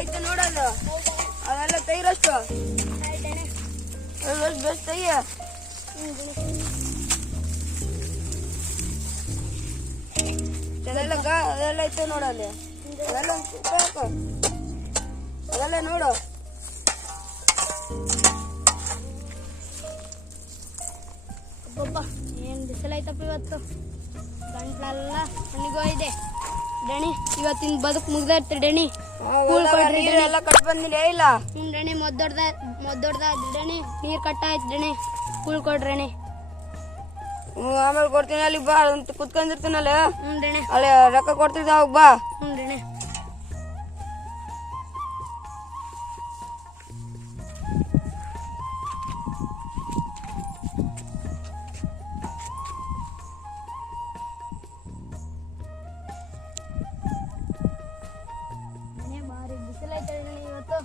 ಐತೆ ನೋಡೋದು ಅದೆಲ್ಲ ತೆಗಿರಷ್ಟು ಬೆಸ್ಟ್ ತೆಗಿಯ ಅದೆಲ್ಲ ಐತೆ ನೋಡಲ್ಲಿ ಅದೆಲ್ಲ ಅದೆಲ್ಲ ನೋಡು ಅಬ್ಬಬ್ಬ ಏನು ಬಿಸಿಲಾಯ್ತಪ್ಪ ಇವತ್ತು ಗಂಟ್ಲೆಲ್ಲ ನನಗೋ ಇದೆ ಡಣಿ ಇವತ್ತಿನ ಬದುಕು ಮುಗ್ದೈತಿ ಡಣಿ ನೀರೆಲ್ಲ ಕಟ್ ಬಂದಿಲ್ಲ ಇಲ್ಲ ಡಣಿ ಮೊದ್ದೊಡ್ದ ಡಣಿ ನೀರು ಕಟ್ಟಾಯ್ತು ಡಣಿ ಕೂಳ್ ಕೊಡ್ರಣಿ ಆಮೇಲೆ ಕೊಡ್ತೀನಿ ಅಲ್ಲಿ ಬಾ ಅಂತ ಕುತ್ಕೊಂಡಿರ್ತೀನಲ್ಲ ಡಣಿ ಅಲ್ಲಿ ರೊಕ್ಕ ಕೊಡ್ತಿದ್ದ ಅವಾಗ ಬಾ ಡಣಿ ಇವತ್ತು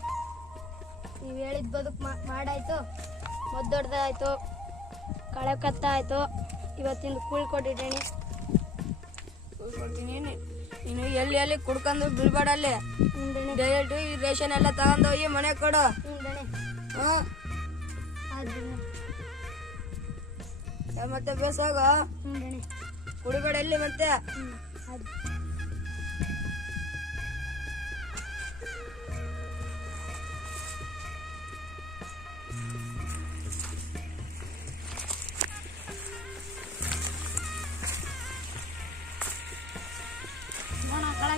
ನೀವು ಹೇಳಿದ ಬದುಕು ಮಾಡಾಯ್ತು ಮೊದ್ದೊಡ್ದಾಯ್ತು ಕಳೆ ಕತ್ತ ಆಯ್ತು ಇವತ್ತಿಂದ ಕೂಳ್ ಕೊಟ್ಟಿದ್ದೇನೆ ನೀನು ಎಲ್ಲಿ ಕುಡ್ಕೊಂಡು ಬಿಡ್ಬೇಡ ಅಲ್ಲಿ ಡೈರೆಕ್ಟ್ ರೇಷನ್ ಎಲ್ಲ ತಗೊಂಡೋಗಿ ಮನೆ ಕೊಡು ಮತ್ತೆ ಬೇಸಾಗ ಕುಡಿಬೇಡ ಎಲ್ಲಿ ಮತ್ತೆ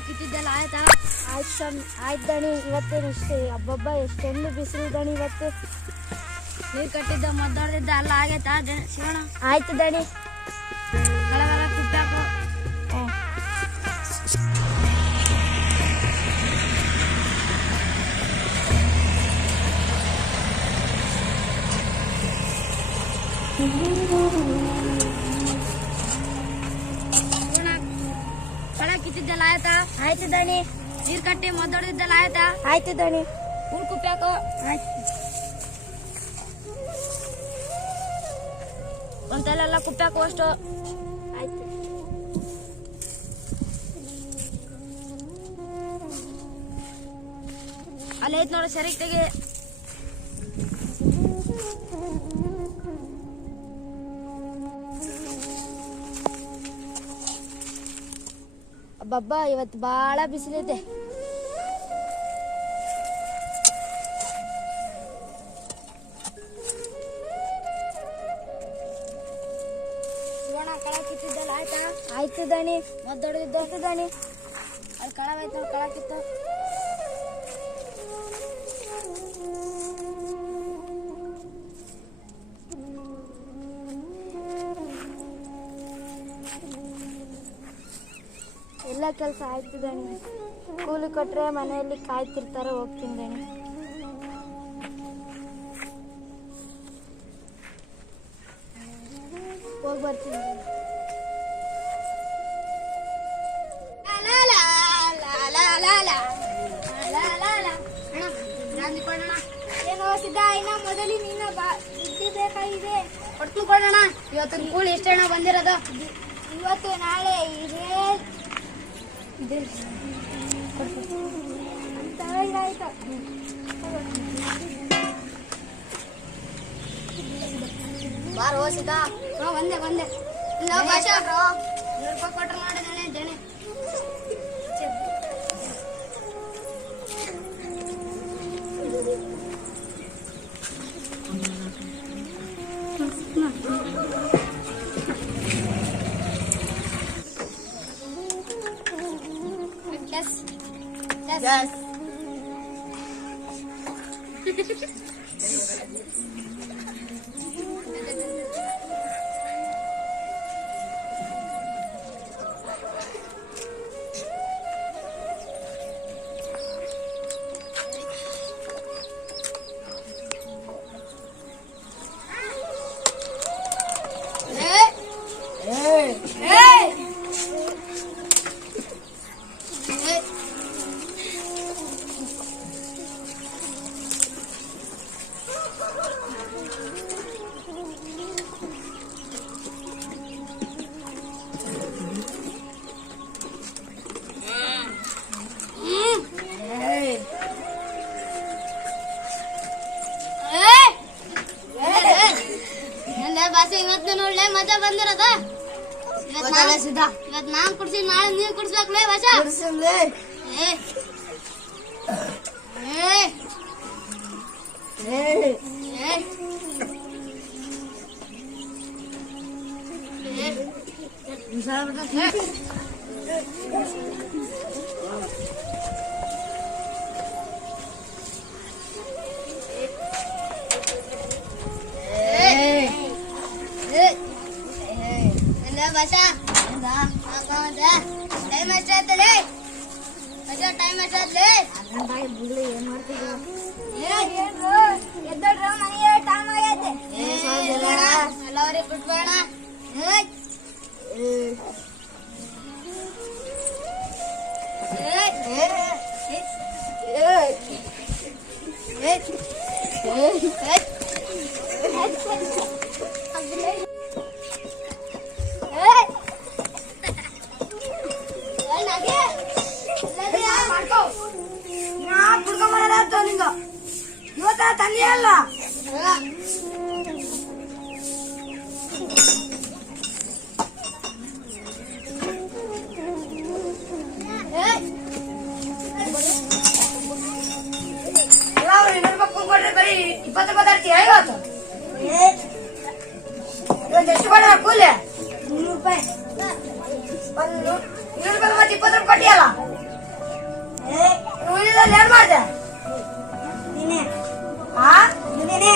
ಕಿತ್ತಿದ್ದೆಲ್ಲ ಆಯ್ತಾ ಆಯ್ತು ದಣಿ ಇವತ್ತೇನು ಇಷ್ಟೇ ಹಬ್ಬಬ್ಬ ಎಷ್ಟೆಂದು ಬಿಸಿಲು ದಣಿ ಇವತ್ತು ನೀರು ಕಟ್ಟಿದ್ದ ಮದ್ದೊಡ್ದಿದ್ದ ಎಲ್ಲ ಆಗೈತಾ ಶಿವಣ್ಣ ಆಯ್ತು ದಣಿ ಕಳಗಲ ಕುಟ್ಟಾಕು ಕಿತ್ತಿದ್ದೆಲ್ಲ ಆಯ್ತಾ ಆಯ್ತು ದಣಿ ನೀರ್ ಕಟ್ಟಿ ಮೊದ್ದೊಡ್ದಿದ್ದೆಲ್ಲ ಆಯ್ತಾ ಆಯ್ತು ದಣಿ ಹೂಳ್ ಕುಪ್ಪಾಕು ಆಯ್ತು ಒಂತೆಲ್ಲ ಕುಪ್ಪಾಕು ಅಷ್ಟು ಆಯ್ತು ಅಲ್ಲಿ ಐತ್ ನೋಡು ಸರಿಗೆ ತೆಗಿ ಅಬ್ಬಬ್ಬ ಇವತ್ತು ಬಾಳ ಬಿಸಿಲಿದೆ ಕಳ ಕಿತ್ತಿದ್ದಲ್ಲ ಆಯ್ತಾ ಆಯ್ತು ದಣಿ ಮದ್ದೊಡ್ದಿದ್ದು ಆಯ್ತು ದಣಿ ಅಲ್ಲಿ ಕಳವಾಯ್ತು ನೋಡಿ ಕಳ ಕಿತ್ತು ಎಲ್ಲ ಕೆಲಸ ಆಯ್ತು ದಣಿ ಕೂಲಿ ಕೊಟ್ರೆ ಮನೆಯಲ್ಲಿ ಕಾಯ್ತಿರ್ತಾರೆ ಹೋಗ್ತೀನಿ ದಣಿ ಹೋಗಿ ಬರ್ತೀನಿ ಏನು ಸಿದ್ಧ ಇನ್ನ ಮೊದಲಿ ನೀನು ಬುದ್ಧಿ ಬೇಕಾಗಿದೆ ಕೊಡ್ತು ಕೊಡೋಣ ಇವತ್ತಿನ ಕೂಲಿ ಎಷ್ಟಣ್ಣ ಬಂದಿರೋದು ಇವತ್ತು ನಾಳೆ ಇದೆ ಅಂತ ಆಯ್ತು ಬಾರೋ ಸಿದ್ಧ ಬಂದೆ ₹100 ಕೊಟ್ರೆ ಮಾಡಿದ್ದೇನೆ ಜನ Yes. ಮಜಾ ಬಂದಿರದ ಇವತ್ ನಾನ್ ಕುಡ್ಸಿ ನಾಳೆ ನೀವ್ ಕುಡ್ಸ್ಬೇಕಲೇ ಭಾಷಾ ಏ ಏ ಏ ಭಾಷಾ ಟೈಮ್ ಎಷ್ಟಾಯ್ತಲೇ ಭಾಷಾ ಟೈಮ್ ಎಷ್ಟಾಯ್ತಲೇ ಏನ್ ಮಾಡ್ತಿದ್ದ ಎದ್ದೋಡ್ರ ಮನೆಗೆ ಟೈಮ್ ಆಗೈತೆ ಎಲ್ಲವರಿಗೆ ಬಿಟ್ಬೇಡ ಇವತ್ತ ತಂದೆ ಅಲ್ಲ ಕೊಡ್ರಿ ಬರೀ 20 ಪದಾರ್ಥ ಐವತ್ತು ಎಷ್ಟು ಕೊಡ ಕೂಲಿ 100 ರೂಪಾಯಿ 100 ರೂಪಾಯಿ ಮತ್ತೆ 20 ರೂಪಾಯಿ ಕೊಟ್ಟಿಯಲ್ಲ ಉಳಿದಲ್ಲಿ ಏನ್ ಮಾಡ್ದೆ ನೀನೆ ನೀನೆ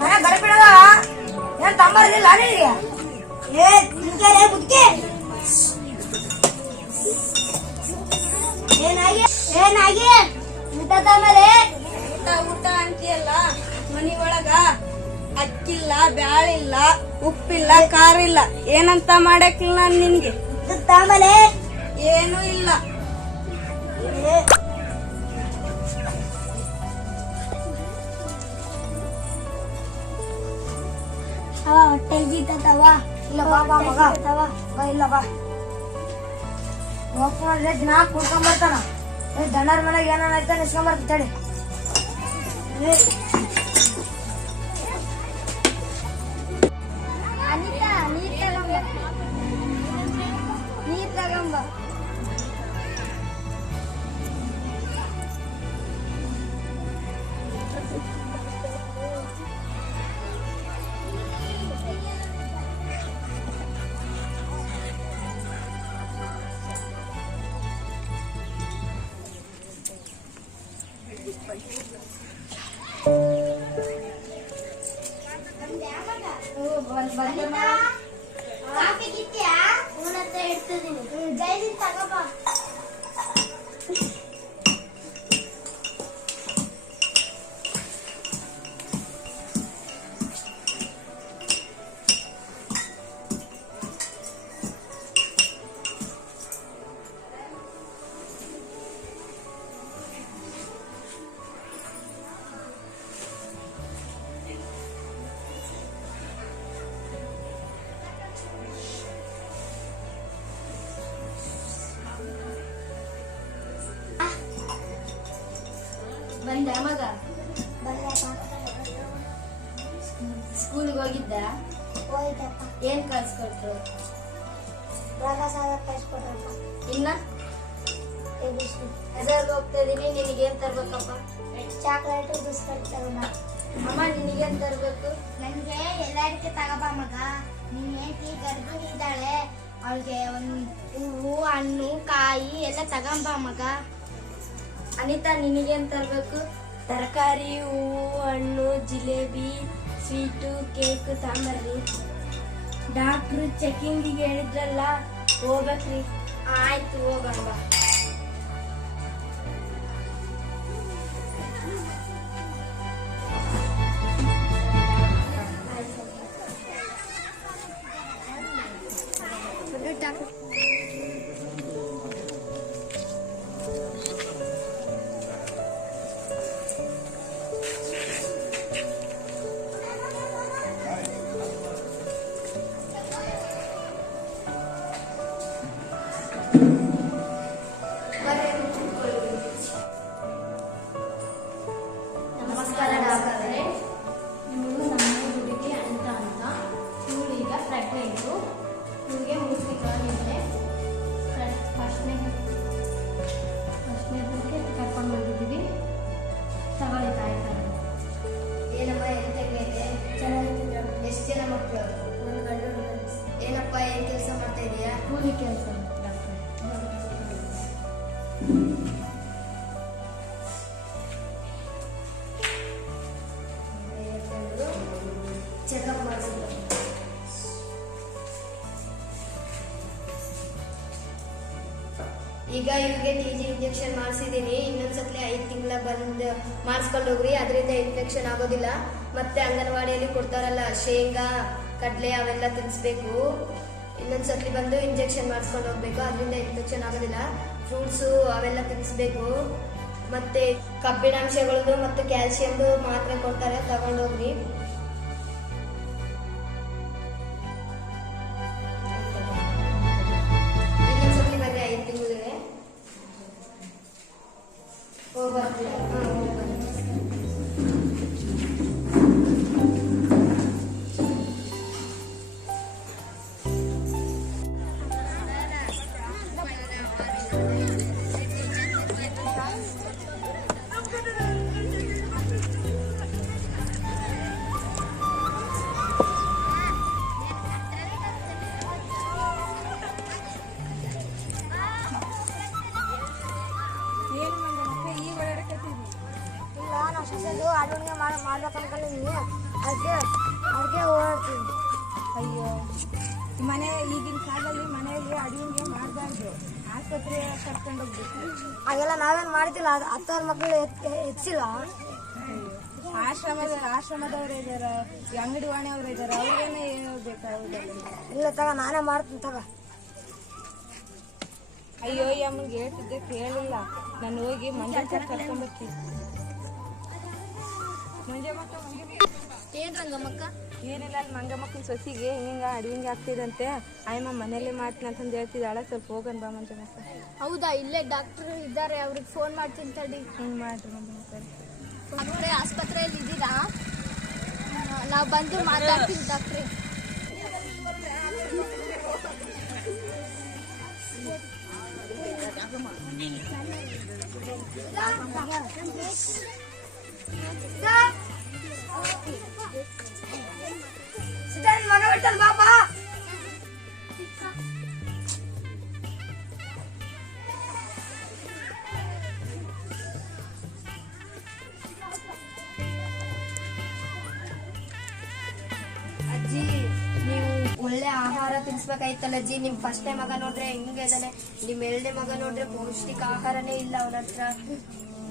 ಮನೆ ಗಡಿಬಿಡದ ಏನ್ ತಂಬರ್ದಿಲ್ಲ ನಿನಗೆ ಬುದ್ಧಿ ಏನಾಗಿ ಊಟ ಅಂತೀಯಲ್ಲ ಮನಿ ಒಳಗ ಅಕ್ಕಿಲ್ಲ ಬ್ಯಾಳಿಲ್ಲ ಉಪ್ಪಿಲ್ಲ ಖಾರ ಇಲ್ಲ ಏನಂತ ಮಾಡಕ್ಕಿಲ್ಲ ನಾನ್ ನಿನ್ಗೆ ಏನೂ ಇಲ್ಲ ಹೊಟ್ಟೆಗಿತ್ತವ ಇಲ್ಲ ಬಾ ಮಗ ಇಲ್ಲ ಬಾ ಹೋಗ್ಕೊಂಡ್ರೆ ದಿನ ಕುಡ್ಕೊಂಡ್ ಬರ್ತಾನ ದಣ್ಣರ ಮನೆಗೆ ಏನಾಯ್ತ ನಿಸ್ಕೊಂಡ್ ತಡಿ ಅನಿತಾ ನೀರ್ ತಗೊಂಬ ಕಾಫಿ ಕಿತ್ತೀಯಾ ಅವನ ಹತ್ರ ಇಡ್ತಿದ್ದೀನಿ ಜೈಲಿಂದ ತಗೋಬಾ ಬಂದ ಮಗ ಸ್ಕೂಲ್ಗೆ ಹೋಗಿದ್ದ ಏನ್ ಕಳ್ಸ್ಕೊಟ್ರು ಇನ್ನ ಹೆಸರ್ಗೆ ಹೋಗ್ತಾ ಇದೀನಿ ನಿನಗೇನ್ ತರ್ಬೇಕಪ್ಪ ಚಾಕ್ಲೇಟ್ ಬಿಸ್ಕಟ್ ತಗೋಣ ಅಮ್ಮ ನಿನಗೇನ್ ತರ್ಬೇಕು ನನ್ಗೆ ಎಲ್ಲಾರಿಗೆ ತಗೋಬಾ ಮಗ ನಿನ್ ಹೆಂಡತಿ ಗರ್ಭಿಣಿ ಇದ್ದಾಳೆ ಅವಳಿಗೆ ಒಂದು ಹೂವು ಹಣ್ಣು ಕಾಯಿ ಎಲ್ಲ ತಗೊಂಬಾ ಮಗ ಅನಿತಾ ನಿನಗೇನ್ ತರ್ಬೇಕು ತರಕಾರಿ ಹೂವು ಹಣ್ಣು ಜಿಲೇಬಿ ಸ್ವೀಟು ಕೇಕ್ ತಗೊಂಬರ್ರಿ ಡಾಕ್ಟ್ರು ಚೆಕಿಂಗಿಗೆ ಹೇಳಿದ್ರಲ್ಲ ಹೋಗ್ಬೇಕ್ರಿ ಆಯ್ತು ಹೋಗೋಣ ಬಾ ಕೂಲಿ ಕೆಲಸ. ಚೆಕಪ್ ಮಾಡಿಸಿದ್ರು. ಈಗ ಇವ್ರಿಗೆ TG ಇಂಜೆಕ್ಷನ್ ಮಾಡಿಸಿದೀನಿ. ಇನ್ನೊಂದ್ಸತ್ಲಿ 5 ತಿಂಗಳ ಬಂದು ಮಾಡಿಸ್ಕೊಂಡು ಹೋಗ್ರಿ, ಅದರಿಂದ ಇನ್ಫೆಕ್ಷನ್ ಆಗೋದಿಲ್ಲ. ಮತ್ತೆ ಅಂಗನವಾಡಿಯಲ್ಲಿ ಕೊಡ್ತಾರಲ್ಲ ಶೇಂಗಾ ಕಡಲೆ ಅವೆಲ್ಲ ತಿನ್ನಿಸ್ಬೇಕು. ಇನ್ನೊಂದ್ಸತ್ಲಿ ಬಂದು ಇಂಜೆಕ್ಷನ್ ಮಾಡಿಸ್ಕೊಂಡು ಹೋಗ್ಬೇಕು, ಅದರಿಂದ ಇನ್ಫೆಕ್ಷನ್ ಆಗೋದಿಲ್ಲ. ಫ್ರೂಟ್ಸು ಅವೆಲ್ಲ ತಿನ್ನಿಸ್ಬೇಕು. ಮತ್ತೆ ಕಬ್ಬಿಣಾಂಶಗಳದ್ದು ಮತ್ತು ಕ್ಯಾಲ್ಸಿಯಂದು ಮಾತ್ರೆ ಕೊಡ್ತಾರೆ, ತಗೊಂಡೋಗ್ರಿ. ಇನ್ನೊಂದ್ಸತ್ಲಿ ಬರ್ರಿ 5 ತಿಂಗಳಿಗೆ ಹೋಗ್ಬರ್ತೀರ. ಸೊಸೆದು ಅಡುಗೆ ಮಾಡ್ಬೇಕು ಅನ್ಕೊಂಡಿದ್ದೀನಿ. ಅದಕ್ಕೆ ಓಡಾಡ್ತೀನಿ. ಅಯ್ಯೋ, ಮನೆ ಈಗಿನ ಕಾಲದಲ್ಲಿ ಮನೆಯಲ್ಲಿ ಅಡುಗೆ ಮಾಡಬಾರ್ದು, ಆಸ್ಪತ್ರೆ ಕರ್ಕೊಂಡು ಹೋಗ್ಬೇಕು. ಹಾಗೆಲ್ಲ ನಾವೇನು ಮಾಡ್ತಿಲ್ಲ, 10 ಮಕ್ಕಳು ಹೆಚ್ಚಿಲ್ಲ. ಆಶ್ರಮದವ್ರು ಇದಾರ, ಅಂಗಡಿ ವಾಣಿಯವ್ರು ಇದಾರ, ಅವ್ರಿಗೇನೆ ಹೇಳ್ಬೇಕಾಗುತ್ತೆ. ಇಲ್ಲ ತಗ, ನಾನೇ ಮಾಡ್ತೀನಿ ತಗ. ಅಯ್ಯೋ, ಈ ಅಮ್ಮನಿಗೆ ಹೇಳ್ತಿದ್ದೆ ಕೇಳಿಲ್ಲ. ನಾನು ಹೋಗಿ ಮಂಜ ಕರ್ಕೊಂಡ್ಬರ್ತೀನಿ. ಏನ್ ರಂಗಮ್ಮಕ್ಕ? ಏನಿಲ್ಲ, ಅಲ್ಲಿ ಮಂಗಮ್ಮಕ್ಕನ ಸೊಸಿಗೆ ಹಿಂಗ ಅಡುಗೆ ಆಗ್ತಿದಂತೆ. ಆಯಮ್ಮ ಮನೇಲಿ ಮಾಡ್ತೀನಿ ಅಂತಂದು ಹೇಳ್ತಿದ್ದಾಳೆ. ಸ್ವಲ್ಪ ಹೋಗೋಣ ಬಾ ಮಂಜಮ್ಮಕ್ಕ. ಹೌದಾ? ಇಲ್ಲೇ ಡಾಕ್ಟರ್ ಇದ್ದಾರೆ, ಅವ್ರಿಗೆ ಫೋನ್ ಮಾಡ್ತೀನಿ ತಡಿ. ಮಾಡ್ರಿ ಮಂಜಮ್ಮಕ್ಕ. ಡಾಕ್ಟ್ರೇ ಆಸ್ಪತ್ರೆಯಲ್ಲಿ ಇದ್ದೀರಾ? ನಾವು ಬಂದು ಮಾತಾಡ್ತೀವಿ ಡಾಕ್ಟ್ರೇ. ಮಗ ಬಿಟ್ಟಲ್ ಬಾಬಾ. ಅಜ್ಜಿ, ನೀವು ಒಳ್ಳೆ ಆಹಾರ ತಿನ್ಸ್ಬೇಕಾಯ್ತಲ್ಲ ಅಜ್ಜಿ. ನಿಮ್ ಫಸ್ಟ್ನೇ ಮಗ ನೋಡ್ರೆ ಹೆಂಗೆ ಇದಾನೆ, ನಿಮ್ 2ನೇ ಮಗ ನೋಡ್ರೆ ಪೌಷ್ಟಿಕ ಆಹಾರನೇ ಇಲ್ಲ ಅವನ ಹತ್ರ.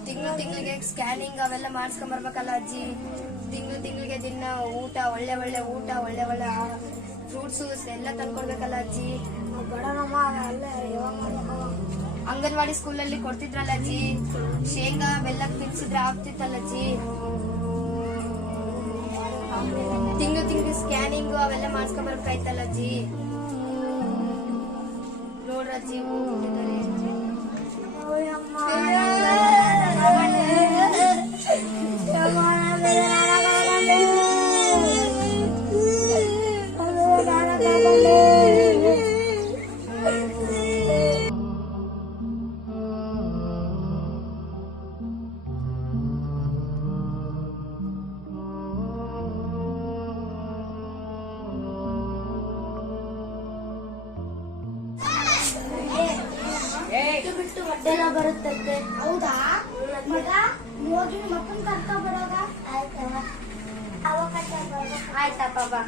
ತಿಂಗಳಿಗೆ ಸ್ಕ್ಯಾನಿಂಗ್ ಅವೆಲ್ಲ ಮಾಡಿಸ್ಕೊಂಡ್ ಬರ್ಬೇಕಲ್ಲ ಅಜ್ಜಿ. ತಿಂಗಳಿಗೆ ದಿನ ಊಟ, ಒಳ್ಳೆ ಊಟ, ಒಳ್ಳೆ ಫ್ರೂಟ್ಸು ಎಲ್ಲ ತಂದ್ಕೊಡ್ಬೇಕಲ್ಲ ಅಜ್ಜಿ. ಅಂಗನವಾಡಿ ಸ್ಕೂಲಲ್ಲಿ ಕೊಡ್ತಿದ್ರಲ್ಲ ಅಜ್ಜಿ, ಶೇಂಗಾ ಬೆಲ್ಲ ತಿನ್ಸಿದ್ರೆ ಆಗ್ತಿತ್ತಲ್ಲ ಅಜ್ಜಿ. ತಿಂಗಳು ಸ್ಕ್ಯಾನಿಂಗ್ ಅವೆಲ್ಲ ಮಾಡಿಸ್ಕೊಂಡ್ ಬರ್ಬೇಕಾಯ್ತಲ್ಲ ಅಜ್ಜಿ. ನೋಡ್ರಜ್ಜಿ ಹೋಗ್ಬಿಟ್ಟಿದ್ದಾರೆ. ಬಿಟ್ಟು ಹೊಟ್ಟೆನ ಬರುತ್ತಂತೆ. ಹೌದಾ? ಮಗ ಹೋಗಿ ಮಕ್ಕನ್ ಕರ್ಕೊ ಬರೋಗ. ಆಯ್ತಪ್ಪ ಬಾ.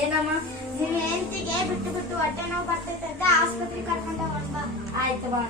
ಏನಮ್ಮ? ನಿಮ್ ಹೆಂಡತಿಗೆ ಬಿಟ್ಟು ಹೊಟ್ಟೆ ನೋವು ಬರ್ತೈತೆ, ಆಸ್ಪತ್ರೆಗೆ ಕರ್ಕೊಂಡ ಬಾ. ಆಯ್ತು ಬಾ.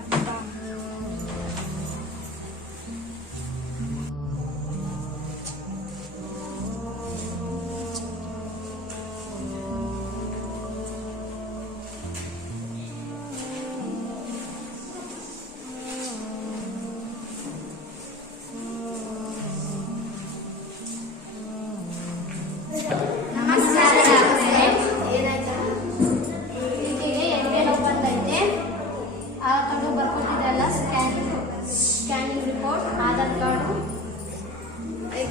Scanning report, Aadhaar card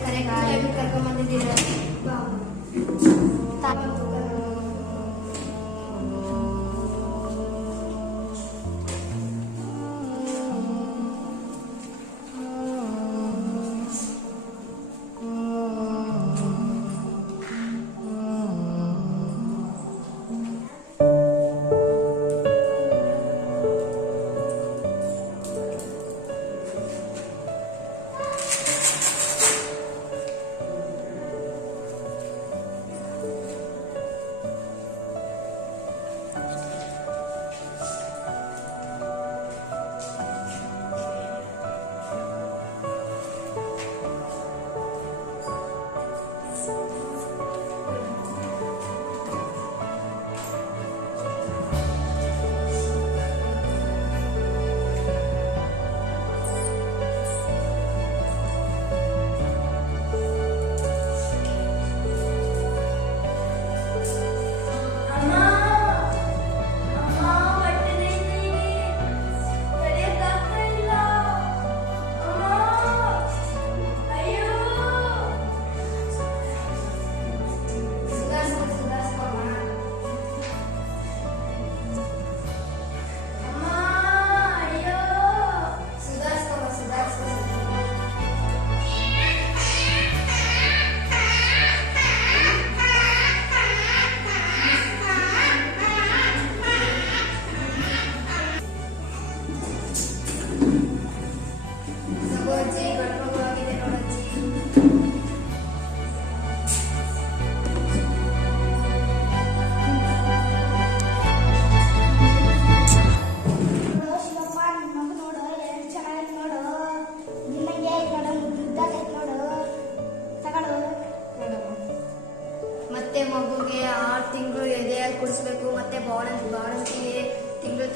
correct ಟೈಮಿಗೆ ಕರ್ಕೊಂಡ್ ಬಂದಿದ್ದೀರಾ?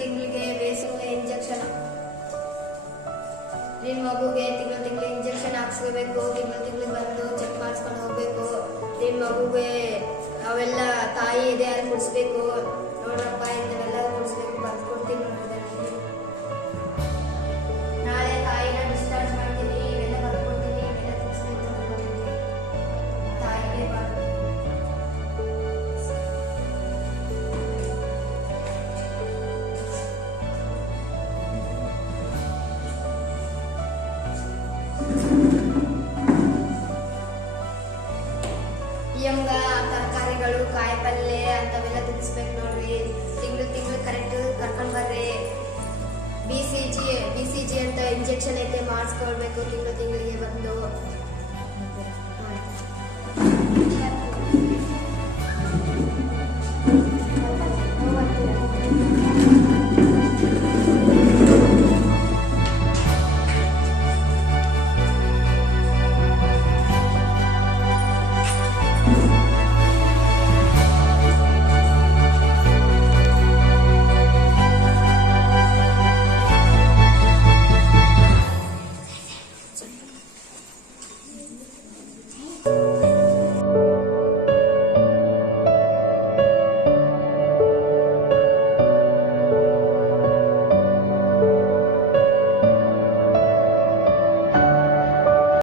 ತಿಂಗಳಿಗೆ ಬೇಸಿಗೆ ಇಂಜೆಕ್ಷನ್. ನಿನ್ ಮಗುಗೆ ತಿಂಗಳು ಇಂಜೆಕ್ಷನ್ ಹಾಕ್ಸ್ಕೋಬೇಕು. ತಿಂಗಳು ಬಂದು ಚೆಕ್ ಮಾಡಿಸ್ಕೊಂಡು ಹೋಗ್ಬೇಕು. ನಿನ್ ಮಗುಗೆ ಅವೆಲ್ಲ ತಾಯಿ ಇದೆ ಅಲ್ಲಿ ಕುಡಿಸ್ಬೇಕು. ನೋಡ್ರಪ್ಪ ಇಂಥವೆಲ್ಲ ಕುಡಿಸ್ಬೇಕು. ಬರ್ಕೊಡ್ತೀನಿ ನೋಡಿದ್ರೆ ನಾಳೆ ತಾಯಿನ ಡಿಸ್ಚಾರ್ಜ್ ಮಾಡ್ತೀನಿ. ಇವೆಲ್ಲ ಬರ್ಕೊಡ್ತೀನಿ. ಇವೆಲ್ಲ ಕುಡಿಸ್ಬೇಕು. ತಾಯಿಗೆ ಯಂಗ ತರಕಾರಿಗಳು ಕಾಯಿ ಪಲ್ಯ ಅಂತವೆಲ್ಲ ತಿನ್ನಿಸ್ಬೇಕು ನೋಡ್ರಿ. ತಿಂಗಳು ಕರೆಕ್ಟ್ ಕರ್ಕೊಂಡ್ ಬರ್ರಿ. BCG ಅಂತ ಇಂಜೆಕ್ಷನ್ ಐತೆ ಮಾಡಿಸ್ಕೊಳ್ಬೇಕು ತಿಂಗಳಿಗೆ ಬಂದು.